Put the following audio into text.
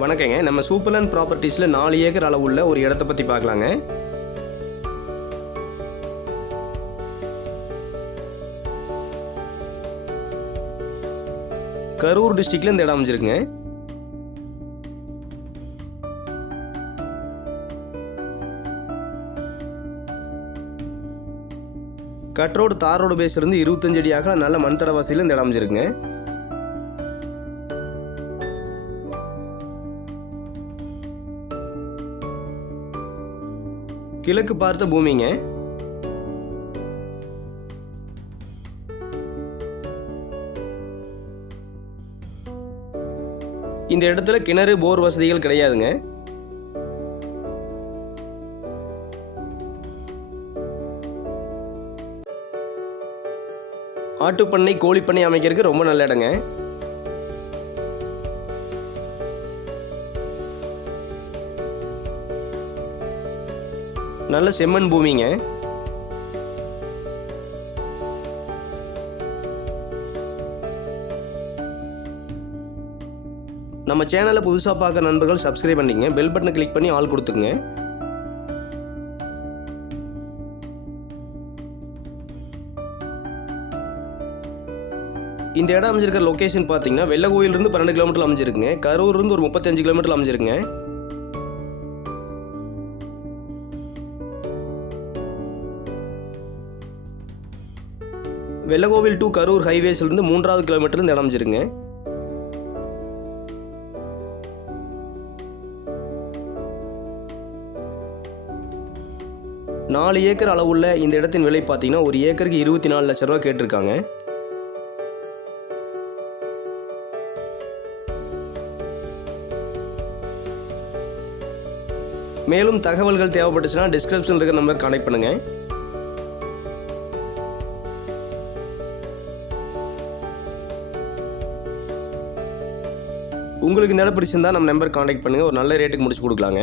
வணக்கங்க. நம்ம சூப்பர்லேண்ட் ப்ராப்பர்ட்டிஸில் நாலு ஏக்கர் அளவுள்ள ஒரு இடத்த பற்றி பார்க்கலாங்க. கரூர் டிஸ்ட்ரிக்டில் இந்த இடம் அமைஞ்சிருக்குங்க. கட் ரோடு தார் ரோடு பேஸ் இருந்து இருபத்தஞ்சு அடி நல்ல மண் தடவாசியில் இந்த இடம் அமைஞ்சிருக்குங்க. கிழக்கு பார்த்த பூமிங்க. இந்த இடத்துல கிணறு போர் வசதிகள் கிடையாதுங்க. ஆட்டுப்பண்ணை கோழிப்பண்ணை அமைக்கிறதுக்கு ரொம்ப நல்ல இடங்க. நல்ல செம்மண் பூமிங்க. நம்ம சேனலை புதுசாக பார்க்குற நண்பர்கள் சப்ஸ்கிரைப் பண்ணிங்க பெல் பட்டனை கிளிக் பண்ணி ஆல் கொடுத்துங்க இந்த இடம் அமைஞ்சிருக்கிற லொக்கேஷன் பார்த்தீங்கன்னா வெள்ளகோயிலிருந்து பன்னெண்டு கிலோமீட்டர் அமைஞ்சிருக்குங்க. கரூர்லேருந்து ஒரு முப்பத்தஞ்சு கிலோமீட்டர் அமைஞ்சிருக்குங்க. வெள்ளகோவில் டு கரூர் ஹைவேஸ்லேருந்து மூன்றாவது கிலோமீட்டர் இந்த நாலு ஏக்கர் அளவுள்ள இந்த இடத்தின் விலை பார்த்தீங்கன்னா ஒரு ஏக்கருக்கு இருபத்தி நாலு லட்ச ரூபா கேட்டிருக்காங்க. மேலும் தகவல்கள் தேவைப்பட்டுச்சுன்னா டிஸ்கிரிப்ஷனில் இருக்கிற நம்பர் கனெக்ட் பண்ணுங்கள் உங்களுக்கு இந்த பிடிச்சிருந்தா நம்ம நம்பர் காண்டாக்ட் பண்ணுங்கள் ஒரு நல்ல ரேட்டுக்கு முடிச்சு கொடுக்கலாங்க.